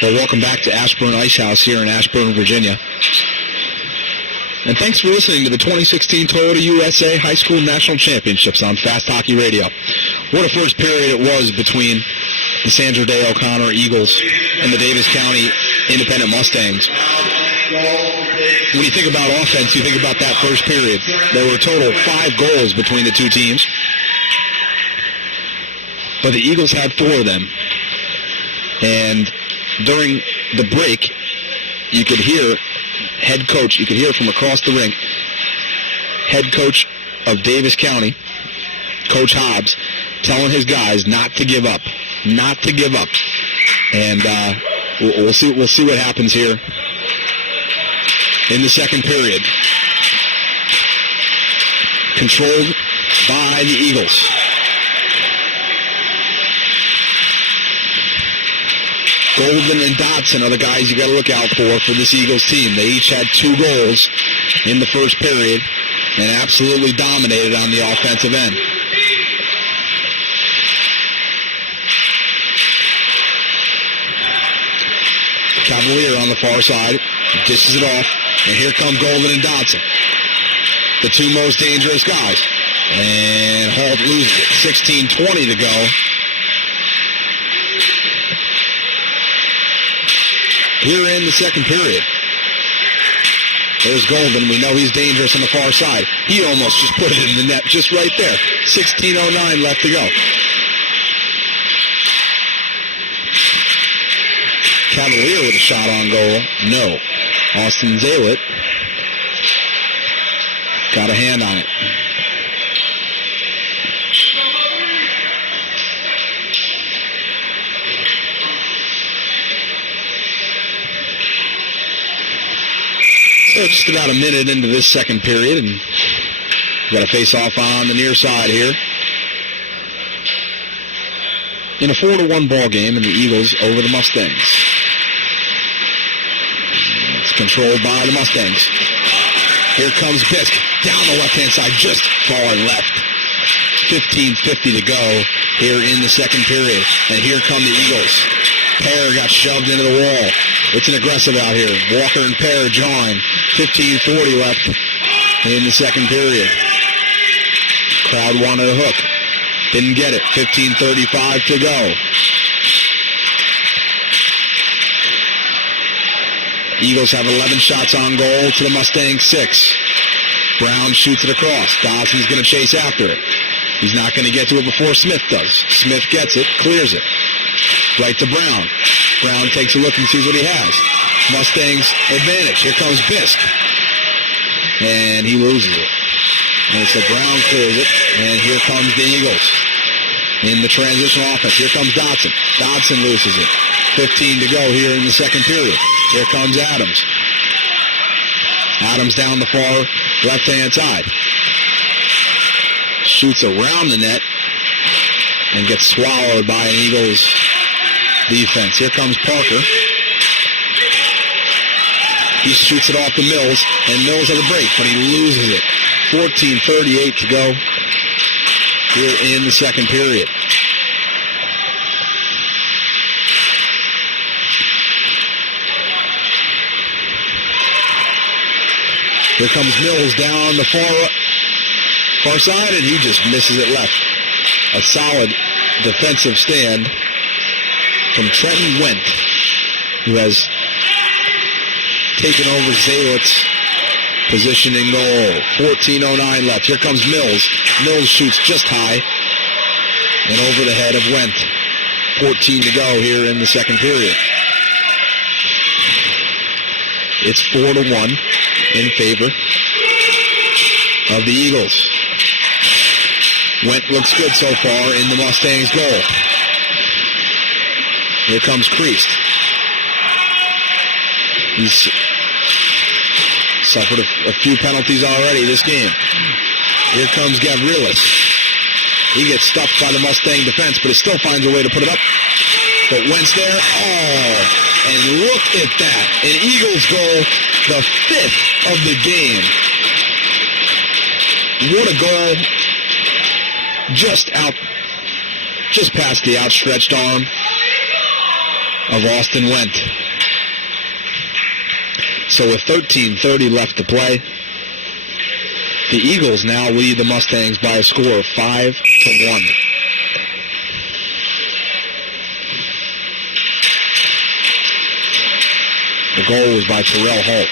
Well, welcome back to Ashburn Ice House here in Ashburn, Virginia. And thanks for listening to the 2016 Toyota USA High School National Championships on Fast Hockey Radio. What a first period it was between the Sandra Day O'Connor Eagles and the Davis County Independent Mustangs. When you think about offense, you think about that first period. There were a total of 5 goals between the two teams. But the Eagles had 4 of them. And during the break, you could hear you could hear from across the rink, head coach of Davis County, Coach Hobbs, telling his guys not to give up. And we'll see what happens here in the second period. Controlled by the Eagles. Golden and Dotson are the guys you got to look out for this Eagles team. They each had 2 goals in the first period and absolutely dominated on the offensive end. Cavalier on the far side dishes it off, and here come Golden and Dotson, the 2 most dangerous guys. And Holt loses it. 16:20 to go. Here in the second period. There's Golden. We know he's dangerous on the far side. He almost just put it in the net just right there. 16:09 left to go. Cavalier with a shot on goal. No. Austin Zaylett got a hand on it. So just about a minute into this second period, and we've got a face-off on the near side here. In a 4-1 ball game, and the Eagles over the Mustangs. It's controlled by the Mustangs. Here comes Bisk down the left-hand side, just far left. 15:50 to go here in the second period, and here come the Eagles. Pear got shoved into the wall. It's an aggressive out here. Walker and Pear join. 15:40 left in the second period. Crowd wanted a hook. Didn't get it. 15:35 to go. Eagles have 11 shots on goal to the Mustangs 6. Brown shoots it across. Dawson's going to chase after it. He's not going to get to it before Smith does. Smith gets it, clears it. Right to Brown. Brown takes a look and sees what he has. Mustangs advantage. Here comes Bisk. And he loses it. And so Brown clears it. And here comes the Eagles in the transitional offense. Here comes Dotson. Dotson loses it. 15 to go here in the second period. Here comes Adams. Adams down the far left-hand side. Shoots around the net and gets swallowed by an Eagles defense. Here comes Parker. He shoots it off to Mills, and Mills has a break, but he loses it. 14:38 to go here in the second period. Here comes Mills down the far side, and he just misses it left. A solid defensive stand from Trenton Wendt, who has taken over Zaylett's position in goal. 14:09 left. Here comes Mills. Mills shoots just high and over the head of Wendt. 14 to go here in the second period. It's 4-1 in favor of the Eagles. Wendt looks good so far in the Mustangs' goal. Here comes Kreist. He's suffered a few penalties already this game. Here comes Gavrilis. He gets stuffed by the Mustang defense, but he still finds a way to put it up. But Wentz there. Oh, and look at that. An Eagles goal, the 5th of the game. What a goal. Just past the outstretched arm. of Austin Wendt. So with 13:30 left to play, the Eagles now lead the Mustangs by a score of 5-1. The goal was by Terrell Holt.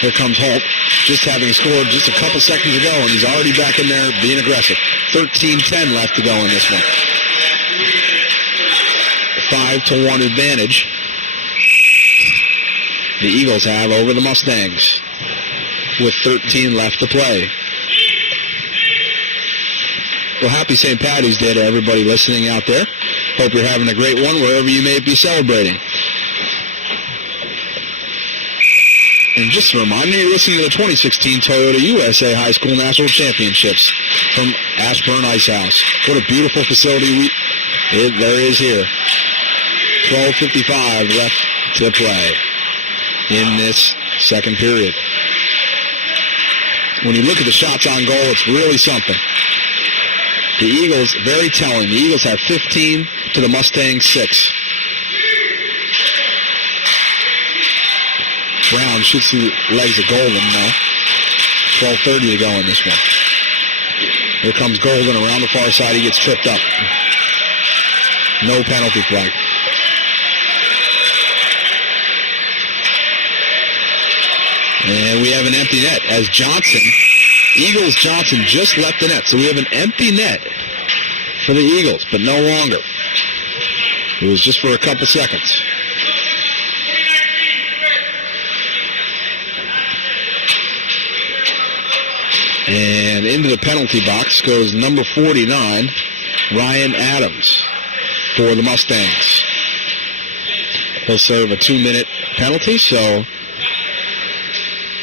Here comes Holt, just having scored just a couple seconds ago, and he's already back in there being aggressive. 13:10 left to go in this one. 5-1 advantage the Eagles have over the Mustangs with 13 left to play. Well, happy St. Paddy's Day to everybody listening out there. Hope you're having a great one wherever you may be celebrating. And just a reminder, you're listening to the 2016 Toyota USA High School National Championships from Ashburn Ice House. What a beautiful facility there is here. 12:55 left to play in this second period. When you look at the shots on goal, it's really something. The Eagles, very telling. The Eagles have 15 to the Mustangs 6. Brown shoots the legs of Golden now. 12:30 to go in this one. Here comes Golden around the far side. He gets tripped up. No penalty flag. And we have an empty net as Eagles Johnson just left the net. So we have an empty net for the Eagles, but no longer. It was just for a couple seconds. And into the penalty box goes number 49, Ryan Adams, for the Mustangs. He'll serve a 2-minute penalty, so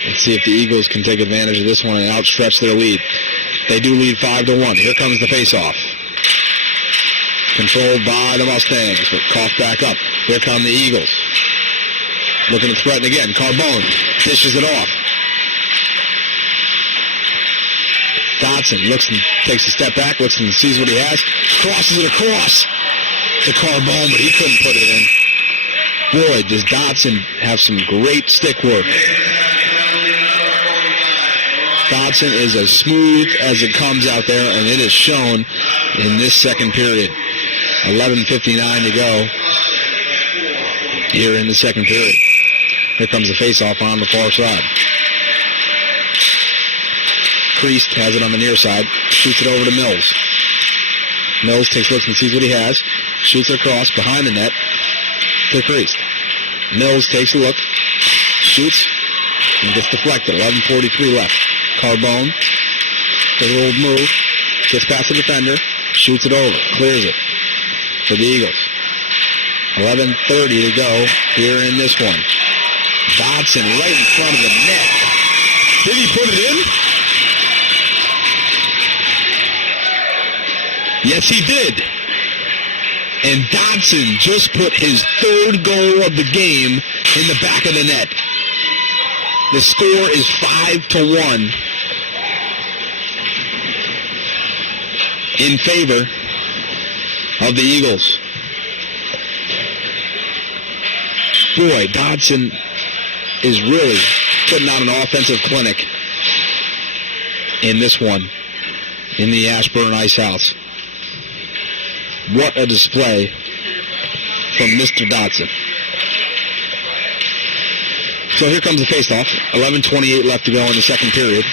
let's see if the Eagles can take advantage of this one and outstretch their lead. They do lead 5-1. Here comes the faceoff. Controlled by the Mustangs, but coughed back up. Here come the Eagles. Looking to threaten again. Carbone dishes it off. Dodson looks and takes a step back, looks and sees what he has, crosses it across to Carbone, but he couldn't put it in. Boy, does Dodson have some great stick work. Dodson is as smooth as it comes out there, and it is shown in this second period. 11:59 to go here in the second period. Here comes the faceoff on the far side. Priest has it on the near side, shoots it over to Mills. Mills takes a look and sees what he has, shoots it across behind the net to Priest. Mills takes a look, shoots, and gets deflected. 11:43 left. Carbone does a little move, gets past the defender, shoots it over, clears it for the Eagles. 11:30 to go here in this one. Dodson right in front of the net. Did he put it in? Yes, he did. And Dodson just put his third goal of the game in the back of the net. The score is 5-1 in favor of the Eagles. Boy, Dodson is really putting on an offensive clinic in this one in the Ashburn Ice House. What a display from Mr. Dodson. So here comes the faceoff. 11:28 left to go in the second period.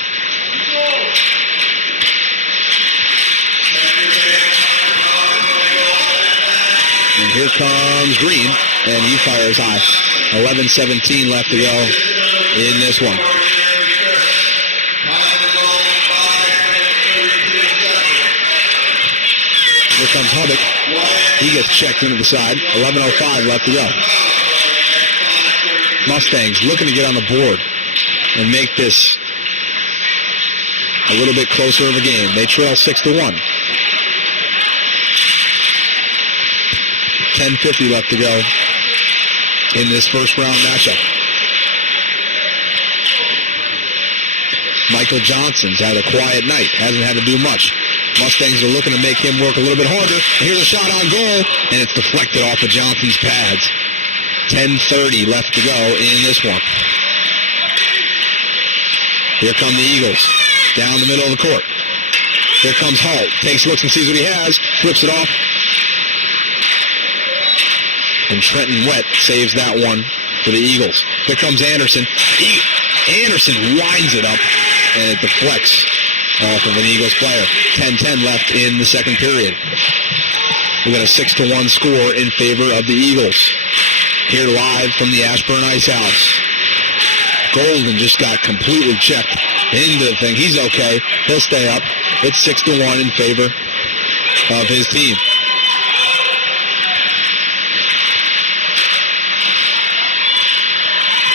And here comes Green, and he fires high. 11:17 left to go in this one. Here comes Hubbock. He gets checked into the side. 11:05 left to go. Mustangs looking to get on the board and make this a little bit closer of a game. They trail 6-1. 10:50 left to go in this first round matchup. Michael Johnson's had a quiet night. Hasn't had to do much. Mustangs are looking to make him work a little bit harder. Here's a shot on goal, and it's deflected off of Johnson's pads. 10:30 left to go in this one. Here come the Eagles. Down the middle of the court. Here comes Holt. Takes looks and sees what he has. Flips it off. And Trenton Wett saves that one for the Eagles. Here comes Anderson. Anderson winds it up, and it deflects off of an Eagles player. 10-10 left in the second period. We got a 6-1 score in favor of the Eagles. Here live from the Ashburn Ice House. Golden just got completely checked into the thing. He's okay. He'll stay up. It's 6-1 in favor of his team.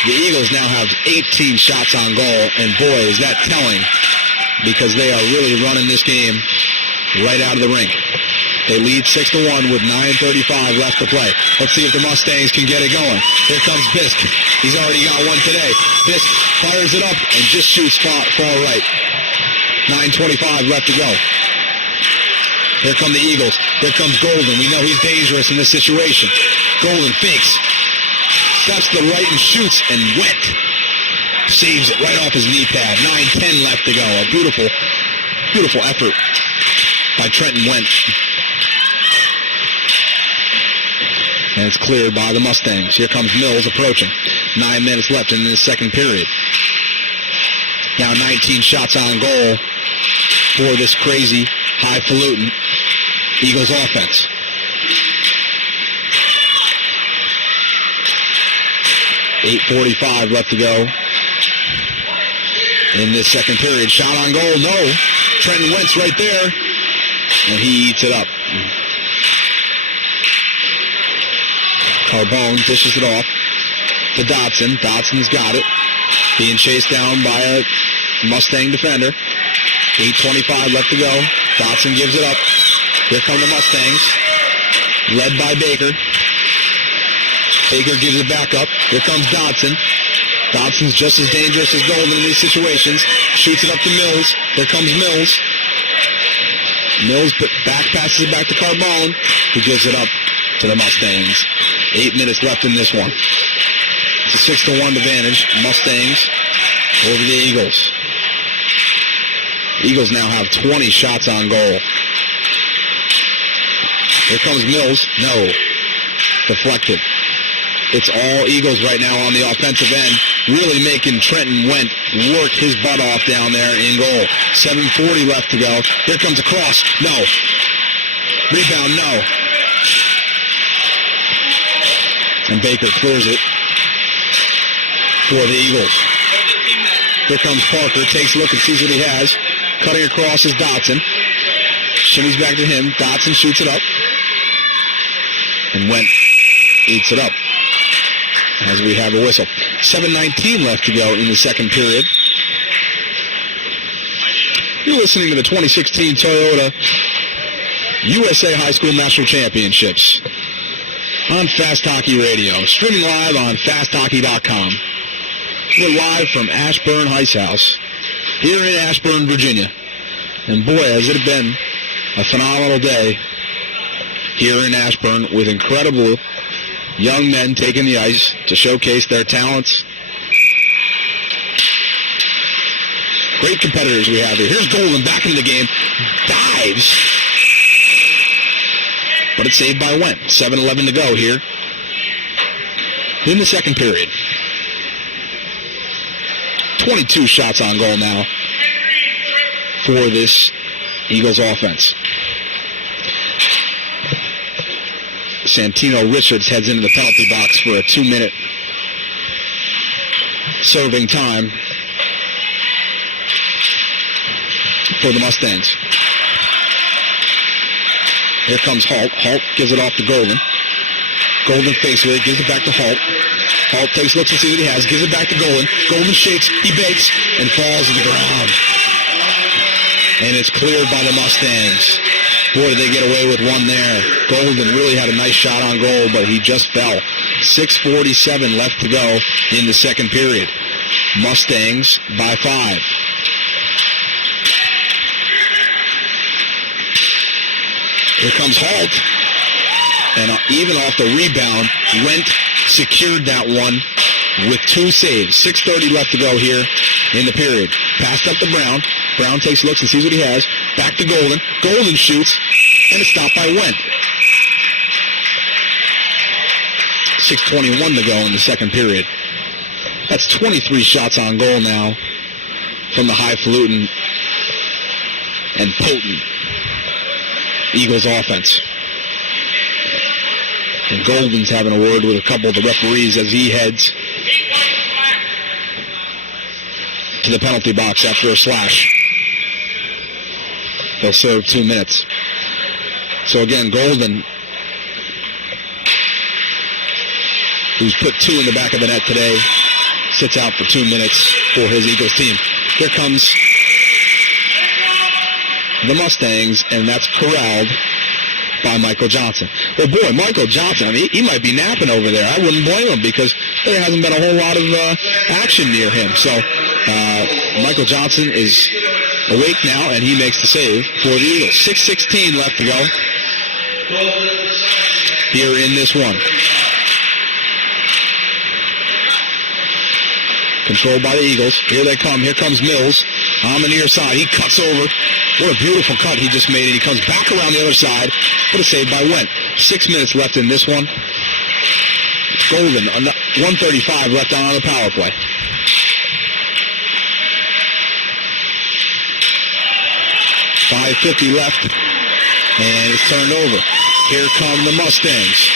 The Eagles now have 18 shots on goal, and boy, is that telling, because they are really running this game right out of the rink. They lead 6-1 with 9:35 left to play. Let's see if the Mustangs can get it going. Here comes Bisk. He's already got one today. Bisk fires it up and just shoots far right. 9:25 left to go. Here come the Eagles. Here comes Golden. We know he's dangerous in this situation. Golden fakes. Steps to the right and shoots, and Went saves it right off his knee pad. 9:10 left to go. A beautiful, beautiful effort by Trenton Went. And it's cleared by the Mustangs. Here comes Mills approaching. 9 minutes left in the second period. Now 19 shots on goal for this crazy, highfalutin Eagles offense. .8:45 left to go in this second period. Shot on goal, no. Trenton Wentz right there, and he eats it up. Carbone dishes it off to Dotson. Dotson's got it. Being chased down by a Mustang defender. 8:25 left to go. Dotson gives it up. Here come the Mustangs, led by Baker. Baker gives it back up. Here comes Dotson. Dotson's just as dangerous as Golden in these situations. Shoots it up to Mills. Here comes Mills. Mills back passes it back to Carbone, who gives it up to the Mustangs. 8 minutes left in this one. It's a 6-1 advantage. Mustangs over the Eagles. Eagles now have 20 shots on goal. Here comes Mills. No. Deflected. It's all Eagles right now on the offensive end, really making Trenton Went work his butt off down there in goal. 7:40 left to go. Here comes a cross. No. Rebound, no. And Baker clears it for the Eagles. Here comes Parker, takes a look and sees what he has. Cutting across is Dotson. Shimmies back to him. Dotson shoots it up. And Went eats it up as we have a whistle. 7:19 left to go in the second period. You're listening to the 2016 Toyota USA High School National Championships on Fast Hockey Radio, streaming live on fasthockey.com. We're live from Ashburn Ice House here in Ashburn, Virginia. And boy, has it been a phenomenal day here in Ashburn with incredible young men taking the ice to showcase their talents. Great competitors we have here. Here's Golden back into the game. Dives. But it's saved by Went. 7:11 to go here in the second period. 22 shots on goal now for this Eagles offense. Santino Richards heads into the penalty box for a 2-minute serving time for the Mustangs. Here comes Holt. Holt gives it off to Golden. Golden fakes with it, gives it back to Holt. Holt takes looks and sees what he has, gives it back to Golden. Golden shakes, he bakes, and falls to the ground. And it's cleared by the Mustangs. Boy, did they get away with one there. Golden really had a nice shot on goal, but he just fell. 6:47 left to go in the second period. Mustangs by 5. Here comes Halt. And even off the rebound, Went secured that one with 2 saves. 6:30 left to go here in the period. Passed up to Brown. Brown takes looks and sees what he has. Back to Golden. Golden shoots, and it's stopped by Went. 6:21 to go in the second period. That's 23 shots on goal now from the highfalutin and potent Eagles offense. And Golden's having a word with a couple of the referees as he heads to the penalty box after a slash. They'll serve 2 minutes. So again, Golden, who's put 2 in the back of the net today, sits out for 2 minutes for his Eagles team. Here comes the Mustangs, and that's corralled by Michael Johnson. Well, boy, Michael Johnson, I mean, he might be napping over there. I wouldn't blame him because there hasn't been a whole lot of action near him. So Michael Johnson is awake now, and he makes the save for the Eagles. 6:16 left to go here in this one. Controlled by the Eagles. Here they come. Here comes Mills on the near side. He cuts over. What a beautiful cut he just made. And he comes back around the other side. What a save by Went. 6 minutes left in this one. Golden, 1:35 left on the power play. .550 left. And it's turned over. Here come the Mustangs.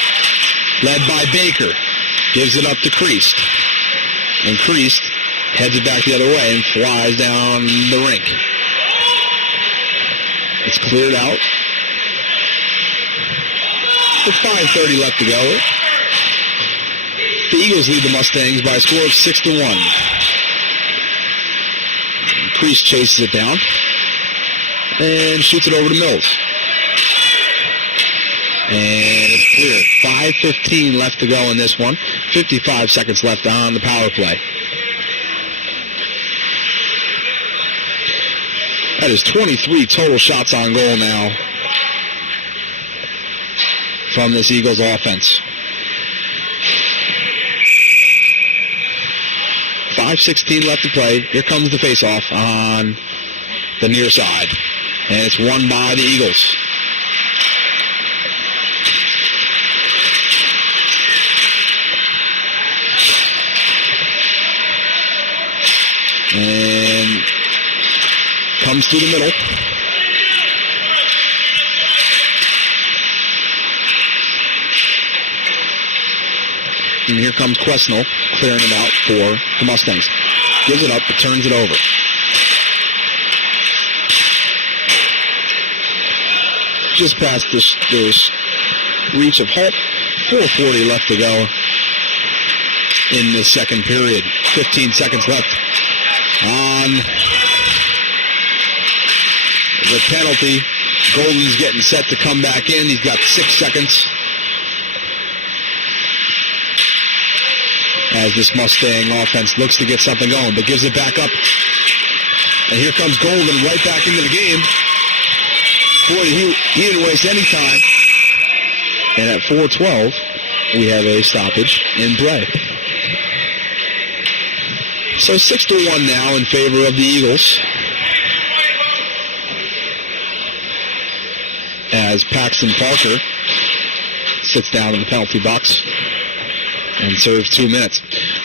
Led by Baker. Gives it up to Creased. And Creased heads it back the other way and flies down the rink. It's cleared out. With 5:30 left to go. The Eagles lead the Mustangs by a score of 6-1. Creased chases it down and shoots it over to Mills. And it's cleared. 5:15 left to go in this one. 55 seconds left on the power play. That is 23 total shots on goal now from this Eagles offense. 5:16 left to play. Here comes the face-off on the near side. And it's won by the Eagles. And comes through the middle. And here comes Quesnell clearing it out for the Mustangs. Gives it up, but turns it over. Just past this reach of Holt. 4:40 left to go in the second period. 15 seconds left on the penalty. Golden's getting set to come back in. He's got 6 seconds as this Mustang offense looks to get something going, but gives it back up. And here comes Golden right back into the game. Boy, he didn't waste any time. And at 4:12, we have a stoppage in play. So 6-1 now in favor of the Eagles, as Paxton Parker sits down in the penalty box and serves 2 minutes.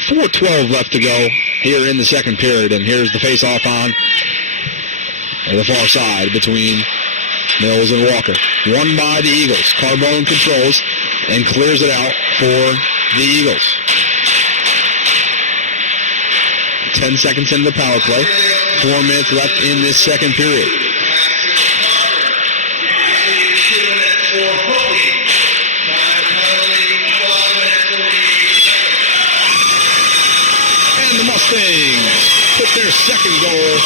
4:12 left to go here in the second period, and here's the face-off on the far side between Mills and Walker. Won by the Eagles. Carbone controls and clears it out for the Eagles. 10 seconds into the power play. 4 minutes left in this second period. And the Mustangs put their second goal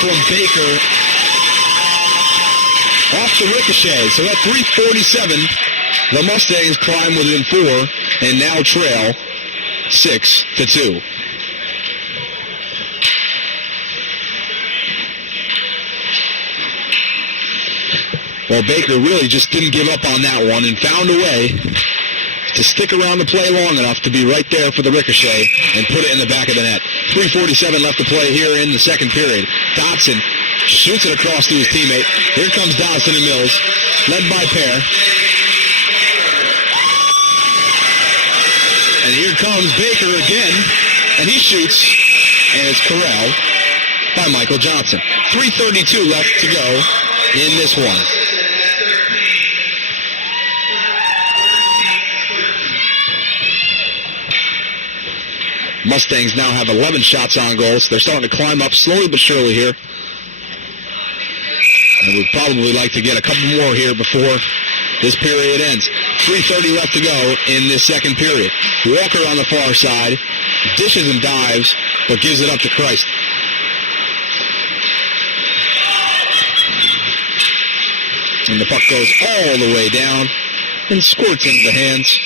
from Baker off the ricochet. So at 3:47, the Mustangs climb within 4 and now trail 6-2. Well, Baker really just didn't give up on that one and found a way to stick around the play long enough to be right there for the ricochet and put it in the back of the net. 3:47 left to play here in the second period. Dotson shoots it across to his teammate. Here comes Dodson and Mills, led by Pear. And here comes Baker again, and he shoots, and it's corralled by Michael Johnson. 3:32 left to go in this one. Mustangs now have 11 shots on goal, so they're starting to climb up slowly but surely here. And we'd probably like to get a couple more here before this period ends. 3:30 left to go in this second period. Walker on the far side, dishes and dives, but gives it up to Christ. And the puck goes all the way down and squirts into the hands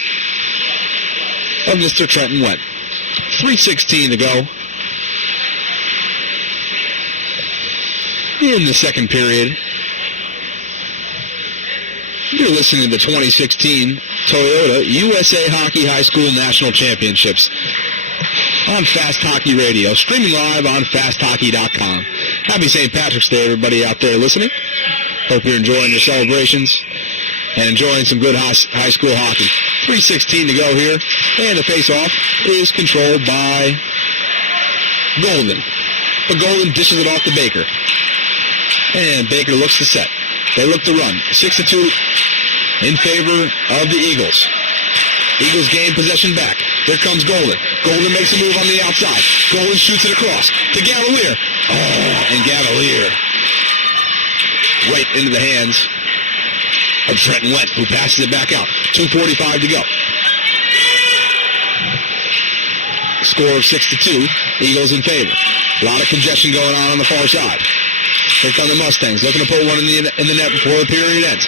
of Mr. Trenton Went. 3:16 to go in the second period. You're listening to the 2016 Toyota USA Hockey High School National Championships on Fast Hockey Radio, streaming live on fasthockey.com. Happy St. Patrick's Day, everybody out there listening. Hope you're enjoying your celebrations and enjoying some good high school hockey. 3:16 to go here, and the face-off is controlled by Golden. But Golden dishes it off to Baker. And Baker looks to set. They look to run. 6-2 in favor of the Eagles. Eagles gain possession back. Here comes Golden. Golden makes a move on the outside. Golden shoots it across to Gavalier. And Gavalier right into the hands of Trenton Went, who passes it back out. 2:45 to go. Score of 6-2. Eagles in favor. A lot of congestion going on the far side. Here come the Mustangs, looking to put one in the net before the period ends.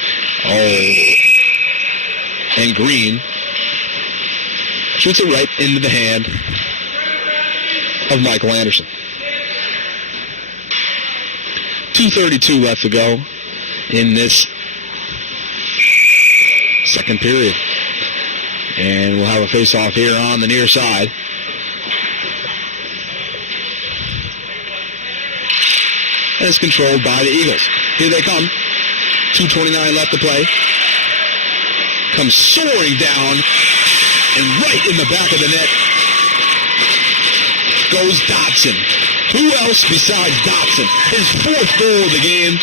And Green shoots it right into the hand of Michael Anderson. 2:32 left to go in this second period. And we'll have a face-off here on the near side. And it's controlled by the Eagles. Here they come. 2:29 left to play. Comes soaring down, and right in the back of the net goes Dotson. Who else besides Dotson? His fourth goal of the game.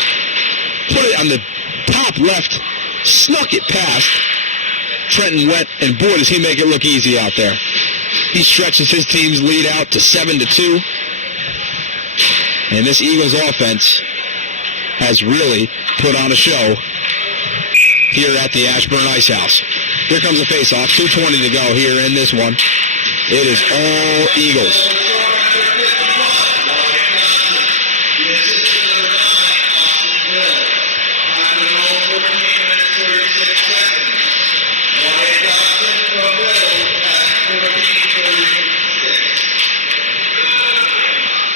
Put it on the top left, snuck it past Trenton Went, and boy, does he make it look easy out there. He stretches his team's lead out to 7-2. And this Eagles offense has really put on a show here at the Ashburn Ice House. Here comes a face-off. 2:20 to go here in this one. It is all Eagles.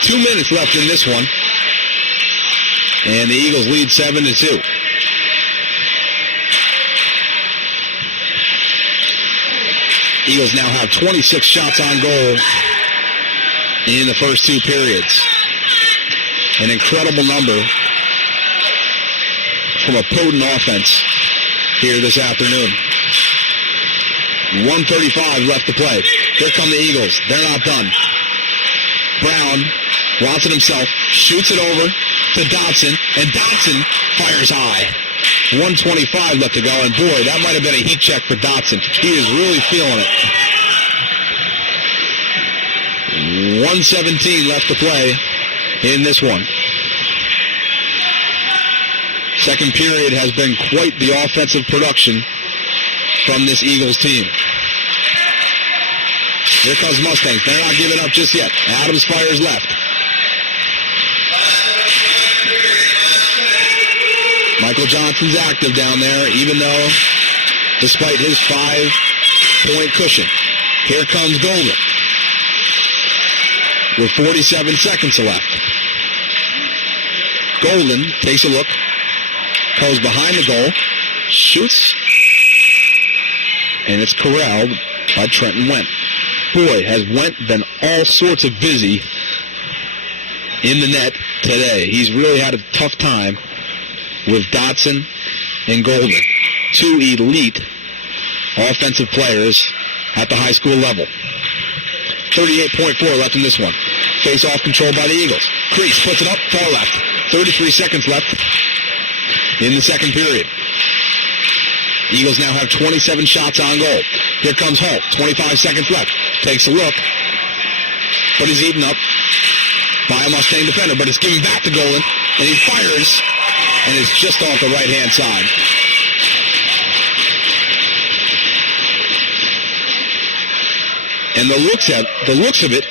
Two minutes left in this one. And the Eagles lead 7-2. Eagles now have 26 shots on goal in the first two periods. An incredible number from a potent offense here this afternoon. 1:35 left to play. Here come the Eagles. They're not done. Brown wants it himself, shoots it over to Dotson, and Dotson fires high. 1:25 left to go, and boy, that might have been a heat check for Dotson. He is really feeling it. 1:17 left to play in this one. Second period has been quite the offensive production from this Eagles team. Here comes Mustangs. They're not giving up just yet. Adams fires left. Michael Johnson's active down there, even though, despite his 5-point cushion. Here comes Golden with 47 seconds left. Golden takes a look, Goes behind the goal. Shoots. And it's corralled by Trenton Went. Boy, has Went been all sorts of busy in the net today. He's really had a tough time with Dotson and Golden, two elite offensive players at the high school level. 38.4 left in this one. Face-off controlled by the Eagles. Creech puts it up, far left. 33 seconds left in the second period. Eagles now have 27 shots on goal. Here comes Holt, 25 seconds left. Takes a look, but he's eaten up by a Mustang defender, but it's given back to Golan, and he fires, and it's just off the right-hand side. And the looks of it,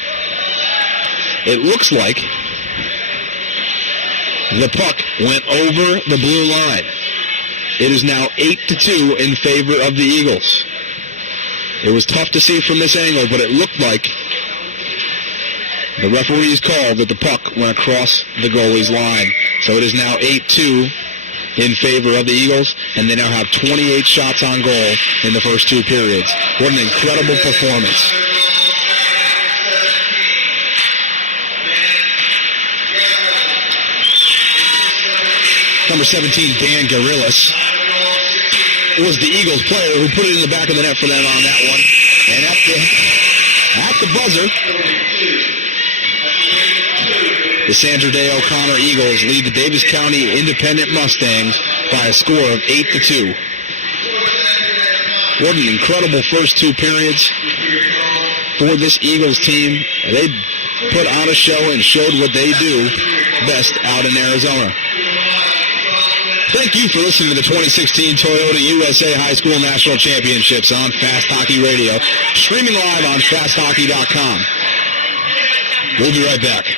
it looks like the puck went over the blue line. It is now 8-2 in favor of the Eagles. It was tough to see from this angle, but it looked like the referees called that the puck went across the goalie's line. So it is now 8-2 in favor of the Eagles, and they now have 28 shots on goal in the first two periods. What an incredible performance. Number 17, Dan Garillas, was the Eagles player who put it in the back of the net for them on that one. And at the buzzer, the Sandra Day O'Connor Eagles lead the Davis County Independent Mustangs by a score of 8-2. What an incredible first two periods for this Eagles team. They put on a show and showed what they do best out in Arizona. Thank you for listening to the 2016 Toyota USA High School National Championships on Fast Hockey Radio, streaming live on fasthockey.com. We'll be right back.